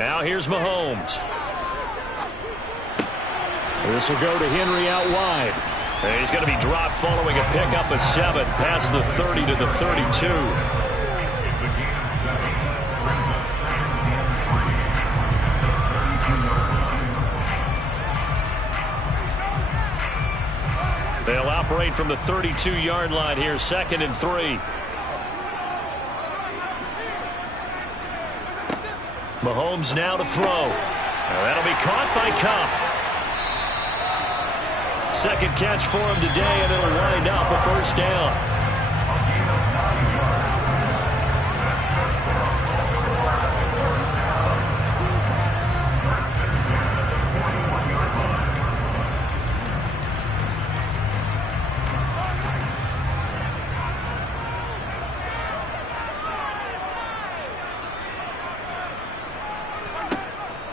Now here's Mahomes. This will go to Henry out wide. And he's going to be dropped following a pickup of 7 past the 30 to the 32. They'll operate from the 32-yard line here, 2nd and 3. Mahomes now to throw. Now that'll be caught by Kupp. Second catch for him today, and it'll wind up a first down.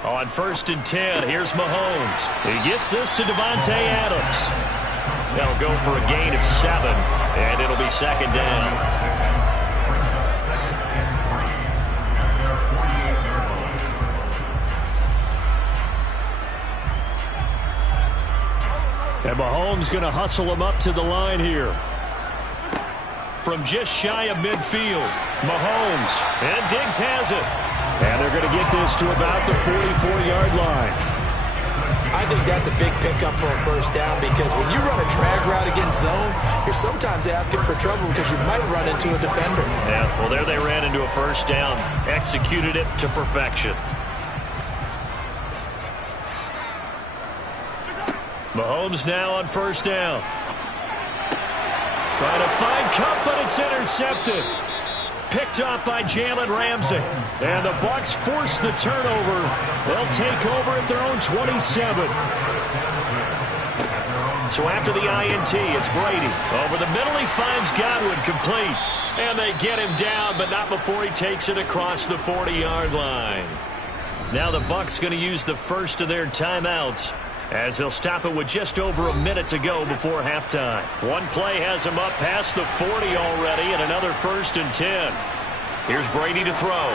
On 1st and 10, here's Mahomes. He gets this to Davante Adams. That'll go for a gain of 7, and it'll be 2nd down. And Mahomes going to hustle him up to the line here. From just shy of midfield, Mahomes, and Diggs has it. And they're going to get this to about the 44-yard line. I think that's a big pickup for a first down because when you run a drag route against zone, you're sometimes asking for trouble because you might run into a defender. Yeah, well, there they ran into a first down. Executed it to perfection. Mahomes now on 1st down. Trying to find Kupp, but it's intercepted. Picked up by Jalen Ramsey. And the Bucs force the turnover. They'll take over at their own 27. So after the INT, it's Brady. Over the middle, he finds Godwin complete. And they get him down, but not before he takes it across the 40-yard line. Now the Bucs going to use the first of their timeouts, as they'll stop it with just over a minute to go before halftime. One play has him up past the 40 already, and another 1st and 10. Here's Brady to throw.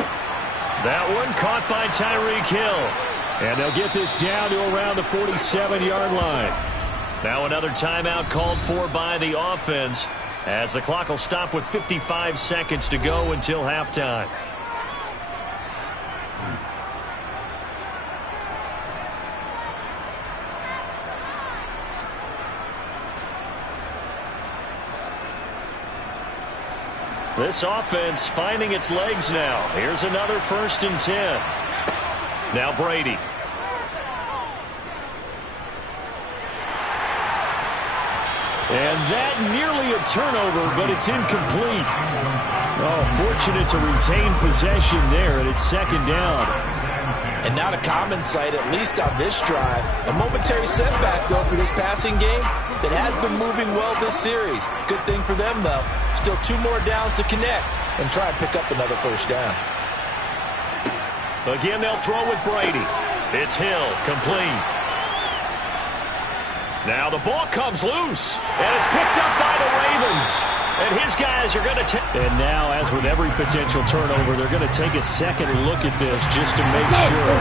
That one caught by Tyreek Hill. And they'll get this down to around the 47-yard line. Now another timeout called for by the offense, as the clock will stop with 55 seconds to go until halftime. This offense finding its legs now. Here's another 1st and 10. Now Brady. And that nearly a turnover, but it's incomplete. Oh, fortunate to retain possession there, and it's 2nd down. And not a common sight, at least on this drive. A momentary setback, though, for this passing game that has been moving well this series. Good thing for them, though. Still 2 more downs to connect and try and pick up another first down. Again, they'll throw with Brady. It's Hill, complete. Now the ball comes loose, and it's picked up by the Ravens. And his guys are going to take. And now, as with every potential turnover, they're going to take a second look at this just to make sure.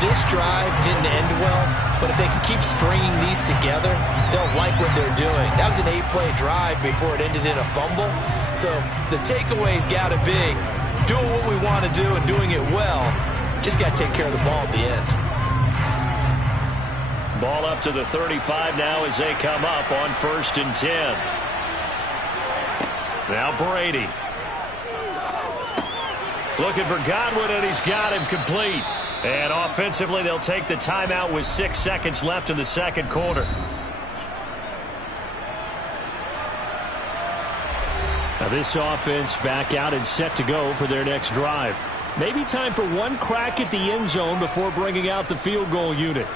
This drive didn't end well, but if they can keep stringing these together, they'll like what they're doing. That was an 8-play drive before it ended in a fumble. So the takeaway's got to be doing what we want to do and doing it well. Just got to take care of the ball at the end. Ball up to the 35 now as they come up on 1st and 10. Now Brady. Looking for Godwin, and he's got him complete. And offensively, they'll take the timeout with 6 seconds left in the 2nd quarter. Now this offense back out and set to go for their next drive. Maybe time for one crack at the end zone before bringing out the field goal unit.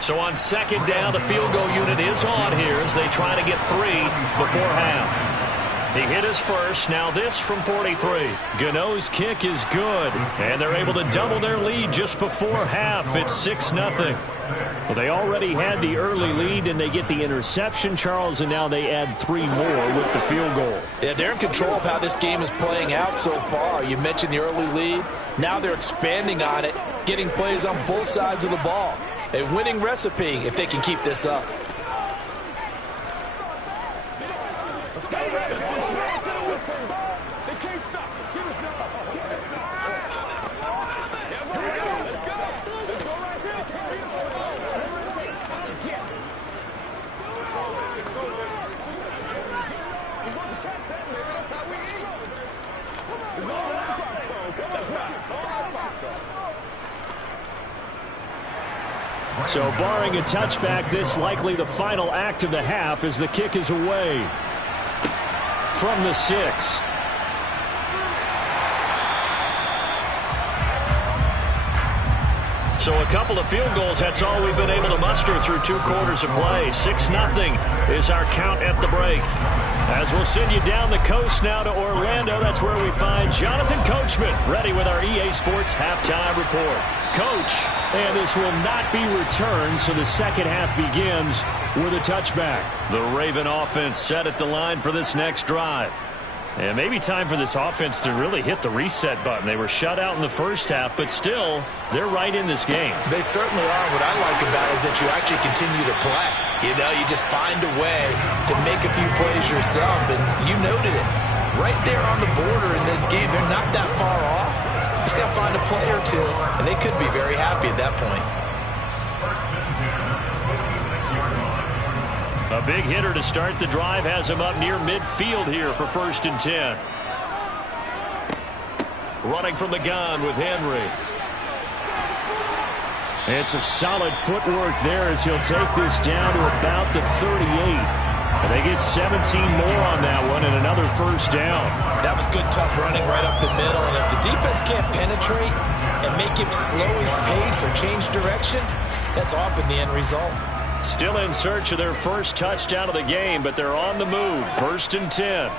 So on 2nd down, the field goal unit is on here as they try to get 3 before half. He hit his first. Now this from 43. Gano's kick is good, and they're able to double their lead just before half. It's 6-0. Well, they already had the early lead, and they get the interception, Charles, and now they add 3 more with the field goal. Yeah, they're in control of how this game is playing out so far. You mentioned the early lead. Now they're expanding on it, getting plays on both sides of the ball. A winning recipe if they can keep this up. So barring a touchback, this likely the final act of the half as the kick is away from the 6. So a couple of field goals, that's all we've been able to muster through 2 quarters of play. 6-0 is our count at the break. As we'll send you down the coast now to Orlando, that's where we find Jonathan Coachman ready with our EA Sports halftime report. Coach, and this will not be returned, so the second half begins with a touchback. The Raven offense set at the line for this next drive. And maybe time for this offense to really hit the reset button. They were shut out in the first half, but still, they're right in this game. They certainly are. What I like about it is that you actually continue to play. You know, you just find a way to make a few plays yourself, and you noted it. Right there on the border in this game, they're not that far off. Just got to find a play or two, and they could be very happy at that point. A big hitter to start the drive has him up near midfield here for 1st and 10. Running from the gun with Henry. It's a solid footwork there as he'll take this down to about the 38. And they get 17 more on that one and another 1st down. That was good, tough running right up the middle. And if the defense can't penetrate and make him slow his pace or change direction, that's often the end result. Still in search of their first touchdown of the game, but they're on the move. 1st and 10.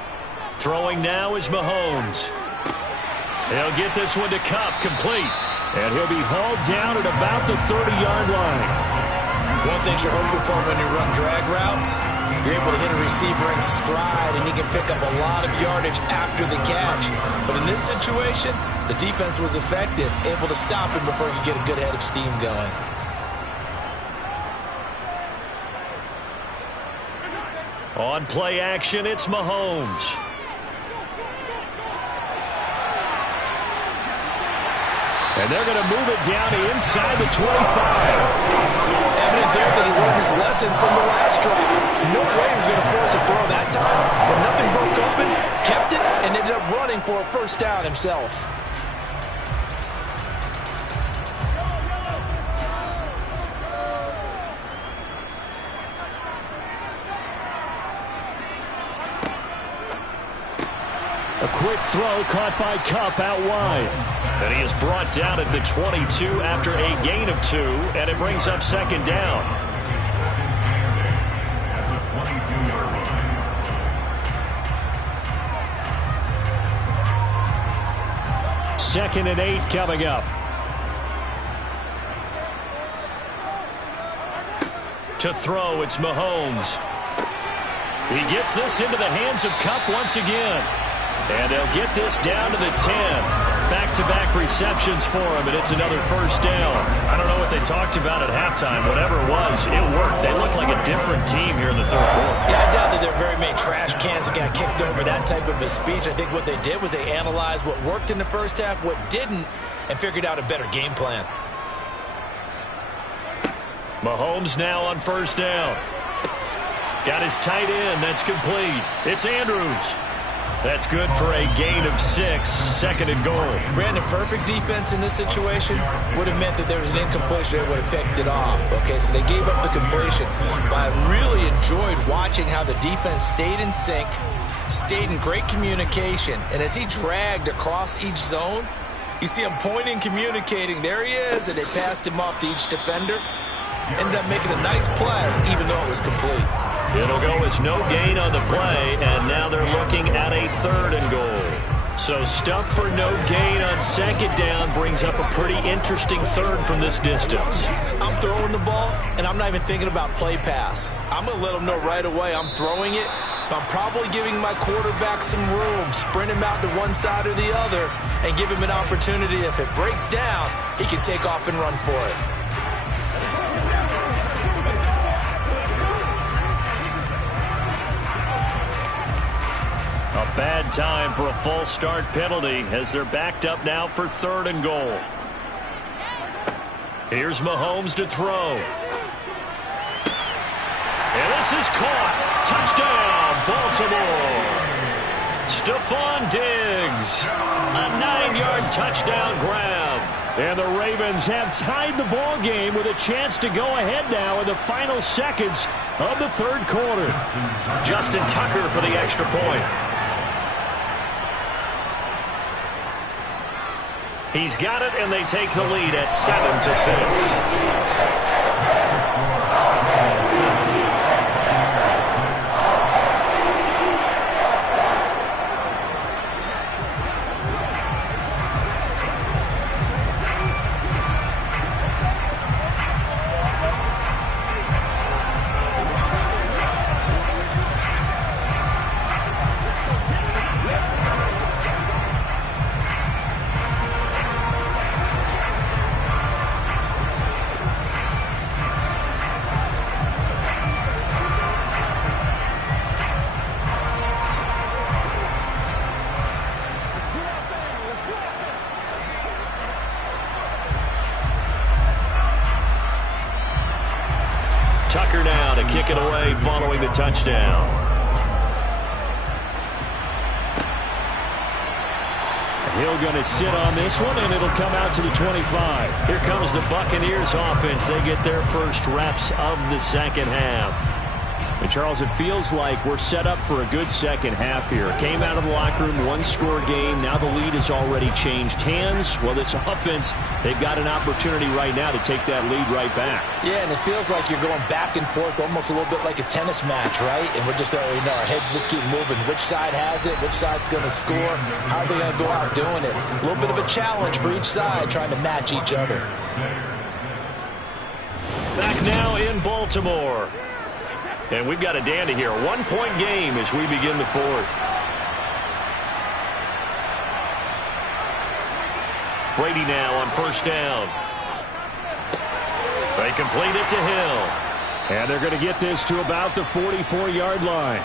Throwing now is Mahomes. He'll get this one to Kupp, complete. And he'll be hauled down at about the 30-yard line. One thing you're hoping for when you run drag routes, you're able to hit a receiver in stride, and he can pick up a lot of yardage after the catch. But in this situation, the defense was effective, able to stop him before he could get a good head of steam going. On play action, it's Mahomes. And they're going to move it down to inside the 25. Evident there that he learned his lesson from the last drive. No way he was going to force a throw that time. When nothing broke open, kept it, and ended up running for a 1st down himself. A quick throw caught by Kupp out wide. And he is brought down at the 22 after a gain of 2, and it brings up 2nd down. Second and 8 coming up. To throw, it's Mahomes. He gets this into the hands of Kupp once again. And they'll get this down to the 10. Back-to-back receptions for him, and it's another 1st down. I don't know what they talked about at halftime. Whatever it was, it worked. They look like a different team here in the 3rd quarter. Yeah, I doubt that there are very many trash cans that got kicked over that type of a speech. I think what they did was they analyzed what worked in the first half, what didn't, and figured out a better game plan. Mahomes now on 1st down. Got his tight end. That's complete. It's Andrews. That's good for a gain of 6, 2nd and goal. Brandon, perfect defense in this situation would have meant that there was an incompletion. They would have picked it off. Okay, so they gave up the completion. But I really enjoyed watching how the defense stayed in sync, stayed in great communication. And as he dragged across each zone, you see him pointing, communicating. There he is, and they passed him off to each defender. Ended up making a nice play, even though it was complete. It'll go as no gain on the play, and now they're looking at a 3rd and goal. So stuff for no gain on 2nd down brings up a pretty interesting 3rd from this distance. I'm throwing the ball, and I'm not even thinking about play pass. I'm going to let them know right away I'm throwing it, but I'm probably giving my quarterback some room, sprint him out to one side or the other, and give him an opportunity. If it breaks down, he can take off and run for it. A bad time for a false start penalty as they're backed up now for 3rd and goal. Here's Mahomes to throw. And this is caught. Touchdown, Baltimore. Stephon Diggs. A 9-yard touchdown grab. And the Ravens have tied the ball game with a chance to go ahead now in the final seconds of the 3rd quarter. Justin Tucker for the extra point. He's got it, and they take the lead at 7-6. Tucker now to kick it away following the touchdown. Hill going to sit on this one, and it'll come out to the 25. Here comes the Buccaneers offense. They get their first reps of the 2nd half. And Charles, it feels like we're set up for a good second half here. Came out of the locker room, 1-score game. Now the lead has already changed hands. Well, this offense, they've got an opportunity right now to take that lead right back. Yeah, and it feels like you're going back and forth, almost a little bit like a tennis match, right? And we're just, our heads just keep moving. Which side has it? Which side's going to score? How are they going to go out doing it? A little bit of a challenge for each side, trying to match each other. Back now in Baltimore. And we've got a dandy here. 1-point game as we begin the 4th. Brady now on 1st down. They complete it to Hill. And they're going to get this to about the 44-yard line.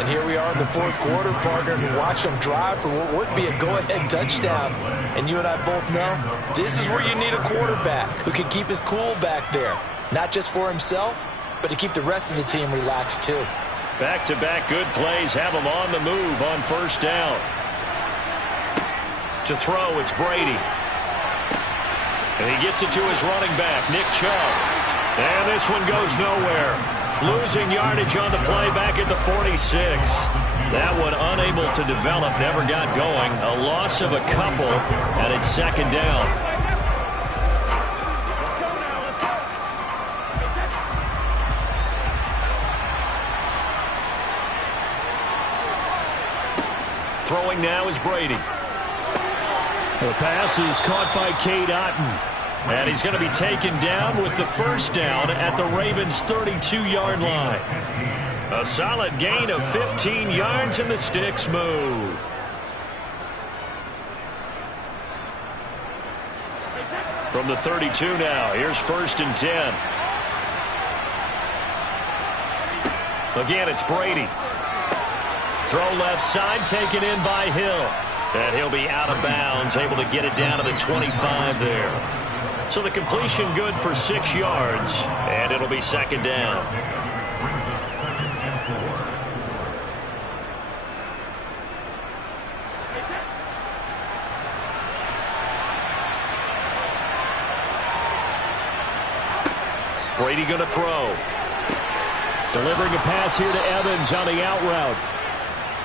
And here we are in the 4th quarter, partner, and watch them drive for what would be a go-ahead touchdown. And you and I both know this is where you need a quarterback who can keep his cool back there. Not just for himself, but to keep the rest of the team relaxed too. Back-to-back good plays have them on the move on 1st down. To throw, it's Brady. And he gets it to his running back, Nick Chubb. And this one goes nowhere. Losing yardage on the play back at the 46. That one unable to develop, never got going. A loss of a couple, and it's 2nd down. Throwing now is Brady. The pass is caught by Cade Otton. And he's going to be taken down with the 1st down at the Ravens' 32-yard line. A solid gain of 15 yards, and the sticks move. From the 32 now, here's 1st and 10. Again, it's Brady. Throw left side, taken in by Hill. And he'll be out of bounds, able to get it down to the 25 there. So the completion good for 6 yards, and it'll be 2nd down. Brady going to throw. Delivering a pass here to Evans on the out route.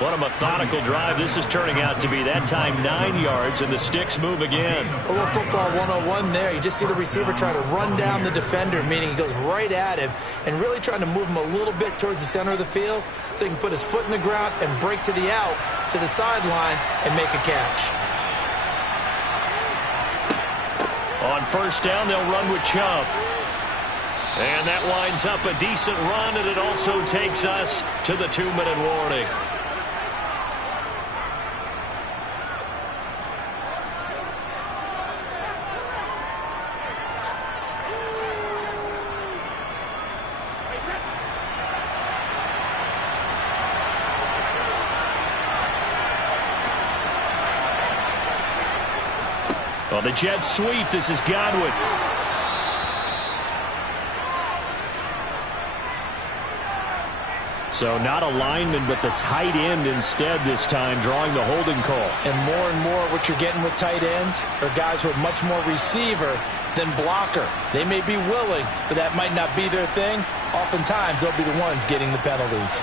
What a methodical drive this is turning out to be. That time 9 yards, and the sticks move again. A little football 101 there. You just see the receiver try to run down the defender, meaning he goes right at him and really trying to move him a little bit towards the center of the field so he can put his foot in the ground and break to the out, to the sideline, and make a catch. On first down, they'll run with Chubb. And that winds up a decent run, and it also takes us to the 2-minute warning. Well, the Jets sweep. This is Godwin. So not a lineman, but the tight end instead this time, drawing the holding call. And more what you're getting with tight ends are guys who are much more receiver than blocker. They may be willing, but that might not be their thing. Oftentimes, they'll be the ones getting the penalties.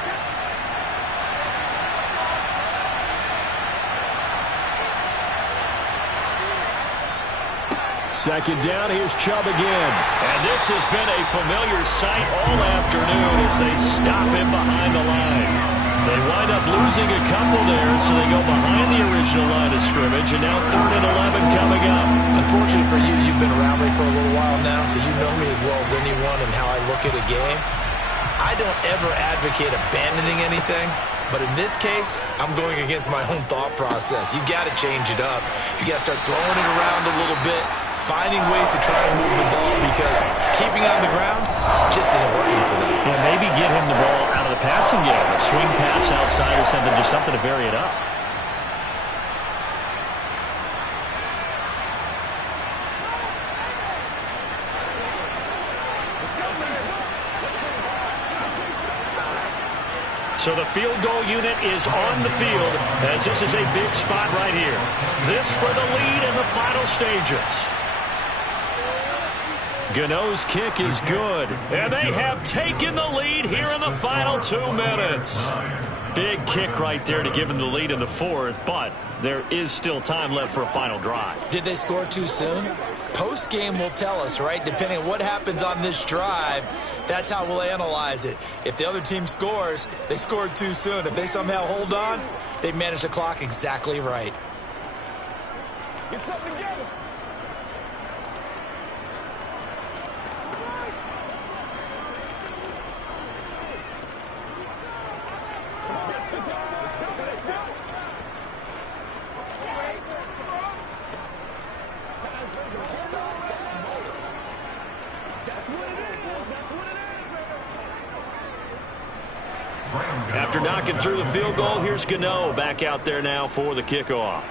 Second down, here's Chubb again. And this has been a familiar sight all afternoon as they stop him behind the line. They wind up losing a couple there, so they go behind the original line of scrimmage, and now 3rd and 11 coming up. Unfortunately for you, you've been around me for a little while now, so you know me as well as anyone and how I look at a game. I don't ever advocate abandoning anything. But in this case, I'm going against my own thought process. You got to change it up. You got to start throwing it around a little bit, finding ways to try and move the ball, because keeping it on the ground just isn't working for them. Yeah, maybe get him the ball out of the passing game, a swing pass outside or something, just something to vary it up. So the field goal unit is on the field as this is a big spot right here. This for the lead in the final stages. Gano's kick is good, and they have taken the lead here in the final 2 minutes. Big kick right there to give them the lead in the 4th, but there is still time left for a final drive. Did they score too soon? Post-game will tell us, right? Depending on what happens on this drive, that's how we'll analyze it. If the other team scores, they scored too soon. If they somehow hold on, they managed the clock exactly right. Get something together. After knocking through the field goal, here's Gano back out there now for the kickoff.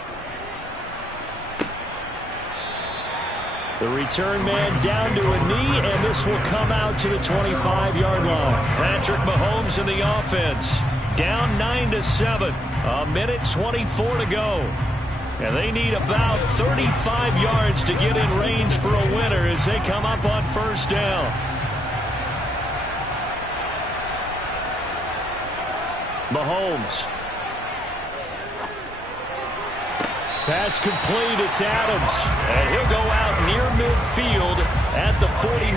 The return man down to a knee, and this will come out to the 25-yard line. Patrick Mahomes in the offense. Down 9-7. A minute 24 to go. And they need about 35 yards to get in range for a winner as they come up on first down. Mahomes. Pass complete, it's Adams. And he'll go out near midfield at the 49.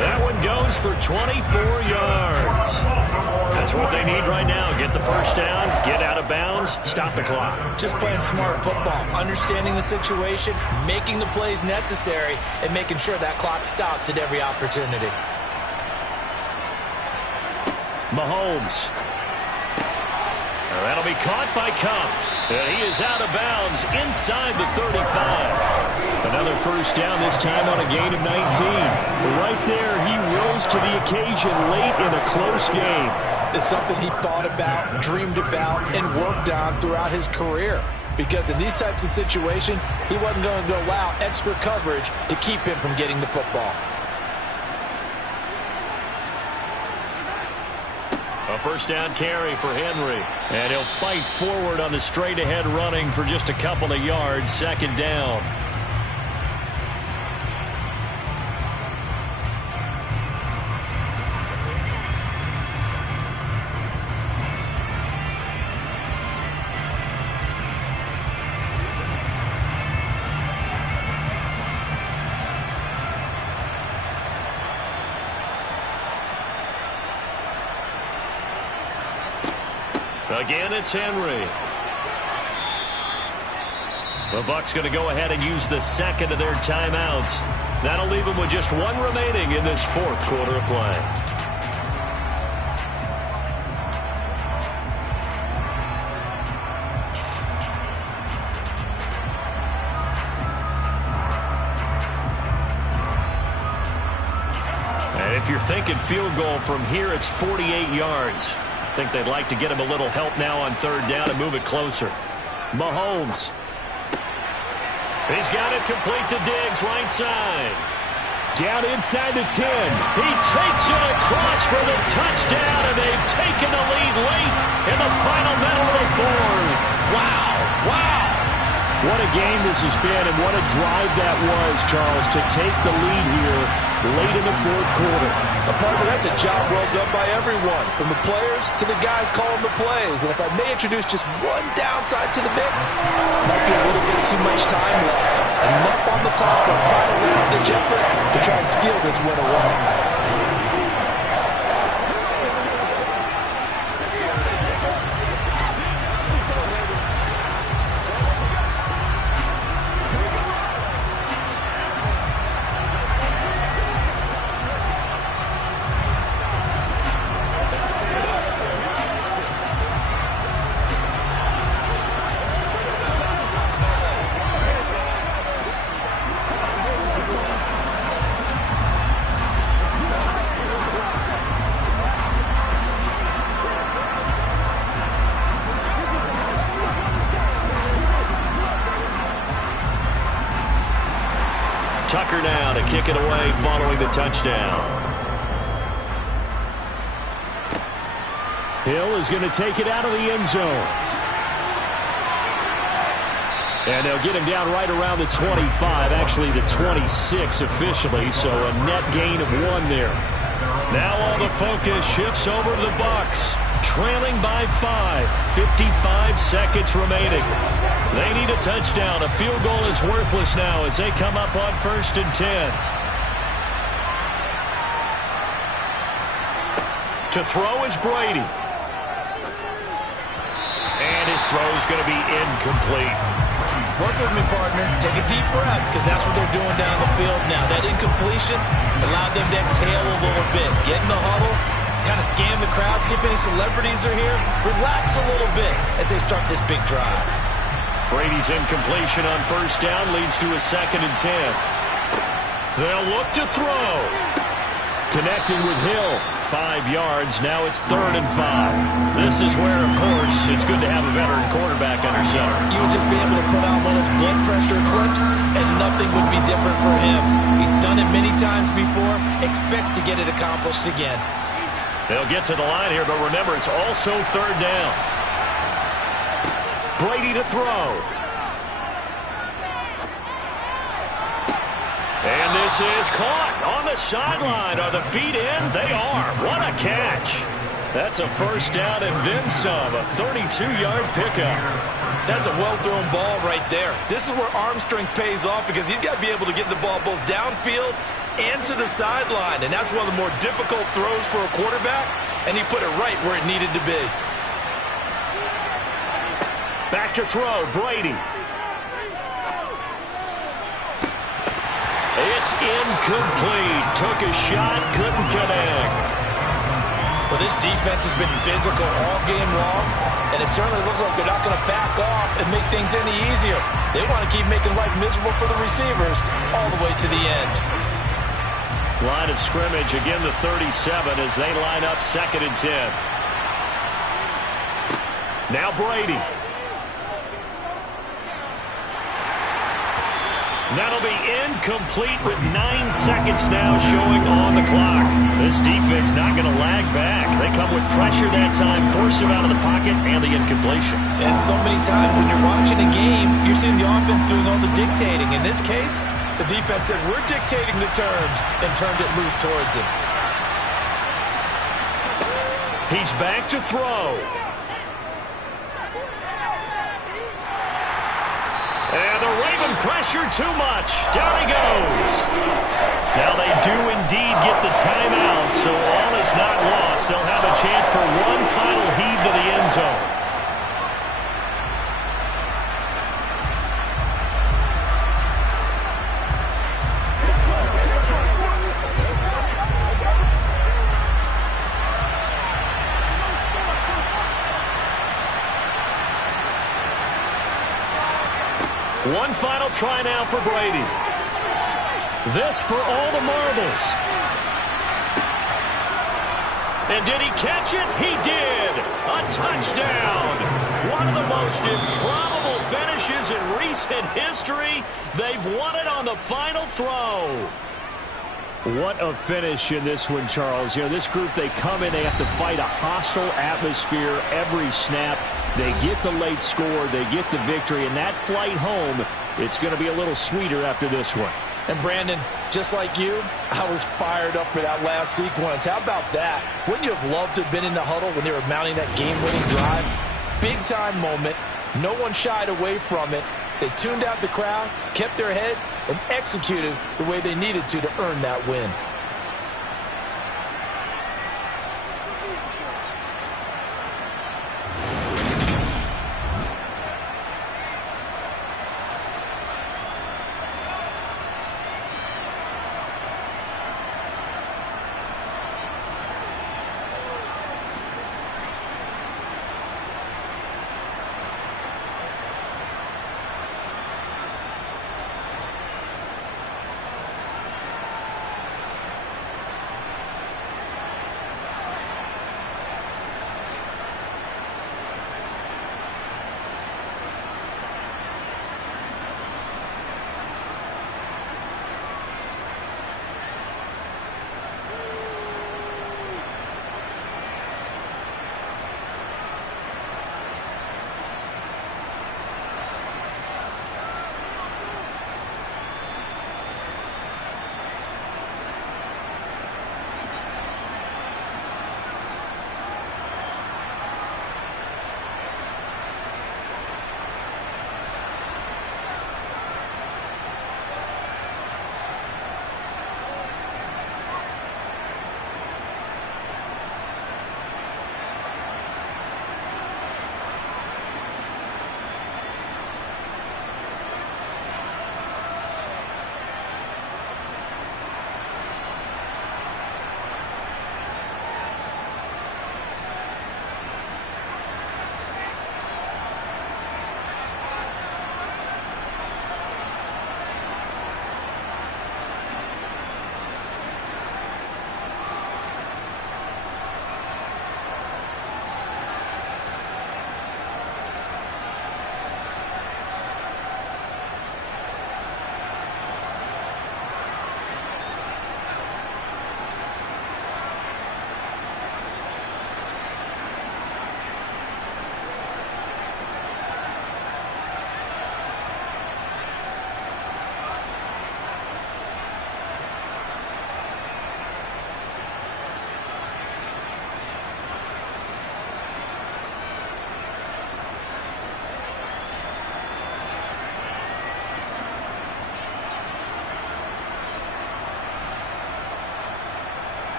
That one goes for 24 yards. That's what they need right now. Get the first down, get out of bounds, stop the clock. Just playing smart football, understanding the situation, making the plays necessary, and making sure that clock stops at every opportunity. Mahomes. That'll be caught by Kupp. And he is out of bounds inside the 35. Another first down, this time on a gain of 19. Right there, he rose to the occasion late in a close game. It's something he thought about, dreamed about, and worked on throughout his career. Because in these types of situations, he wasn't going to allow extra coverage to keep him from getting the football. A first down carry for Henry. And he'll fight forward on the straight-ahead running for just a couple of yards. Second down. Again, it's Henry. The Bucs going to go ahead and use the second of their timeouts. That'll leave them with just one remaining in this fourth quarter of play. And if you're thinking field goal from here, it's 48 yards. I think they'd like to get him a little help now on third down and move it closer. Mahomes. He's got it complete to Diggs, right side. Down inside the 10. He takes it across for the touchdown, and they've taken the lead late in the final minute of the fourth. Wow. Wow. What a game this has been, and what a drive that was, Charles, to take the lead here late in the fourth quarter. Partner, that's a job well done by everyone, from the players to the guys calling the plays. And if I may introduce just one downside to the mix, might be a little bit too much time left. Enough on the clock for a final last-ditch effort to try and steal this win away. Tucker now to kick it away following the touchdown. Hill is going to take it out of the end zone. And they'll get him down right around the 25, actually the 26 officially, so a net gain of 1 there. Now all the focus shifts over to the Bucs, trailing by 5, 55 seconds remaining. They need a touchdown. A field goal is worthless now as they come up on 1st and 10. To throw is Brady. And his throw is going to be incomplete. Work with me, partner. Take a deep breath, because that's what they're doing down the field now. That incompletion allowed them to exhale a little bit. Get in the huddle, kind of scan the crowd, see if any celebrities are here. Relax a little bit as they start this big drive. Brady's incompletion on 1st down leads to a 2nd and 10. They'll look to throw. Connecting with Hill. 5 yards. Now it's 3rd and 5. This is where, of course, it's good to have a veteran quarterback under center. You would just be able to put on one of those blood pressure clips, and nothing would be different for him. He's done it many times before, expects to get it accomplished again. They'll get to the line here, but remember, it's also 3rd down. Brady to throw. And this is caught on the sideline. Are the feet in? They are. What a catch. That's a 1st down and then some. A 32-yard pickup. That's a well-thrown ball right there. This is where arm strength pays off, because he's got to be able to get the ball both downfield and to the sideline. And that's one of the more difficult throws for a quarterback, and he put it right where it needed to be. Back to throw, Brady. It's incomplete. Took a shot, couldn't connect. Well, this defense has been physical all game long, and it certainly looks like they're not going to back off and make things any easier. They want to keep making life miserable for the receivers all the way to the end. Line of scrimmage, again the 37 as they line up 2nd and 10. Now Brady. That'll be incomplete with 9 seconds now showing on the clock. This defense not going to lag back. They come with pressure that time, force him out of the pocket, and the incompletion. And so many times when you're watching a game, you're seeing the offense doing all the dictating. In this case, the defense said, we're dictating the terms, and turned it loose towards him. He's back to throw. And the Raven pressure too much. Down he goes. Now they do indeed get the timeout, so all is not lost. They'll have a chance for one final heave to the end zone. One final try now for Brady. This for all the marbles. And did he catch it? He did. A touchdown. One of the most improbable finishes in recent history. They've won it on the final throw. What a finish in this one, Charles. You know, this group, they come in, they have to fight a hostile atmosphere every snap. They get the late score, they get the victory, and that flight home, it's going to be a little sweeter after this one. And Brandon, just like you, I was fired up for that last sequence. How about that? Wouldn't you have loved to have been in the huddle when they were mounting that game-winning drive? Big-time moment. No one shied away from it. They tuned out the crowd, kept their heads, and executed the way they needed to earn that win.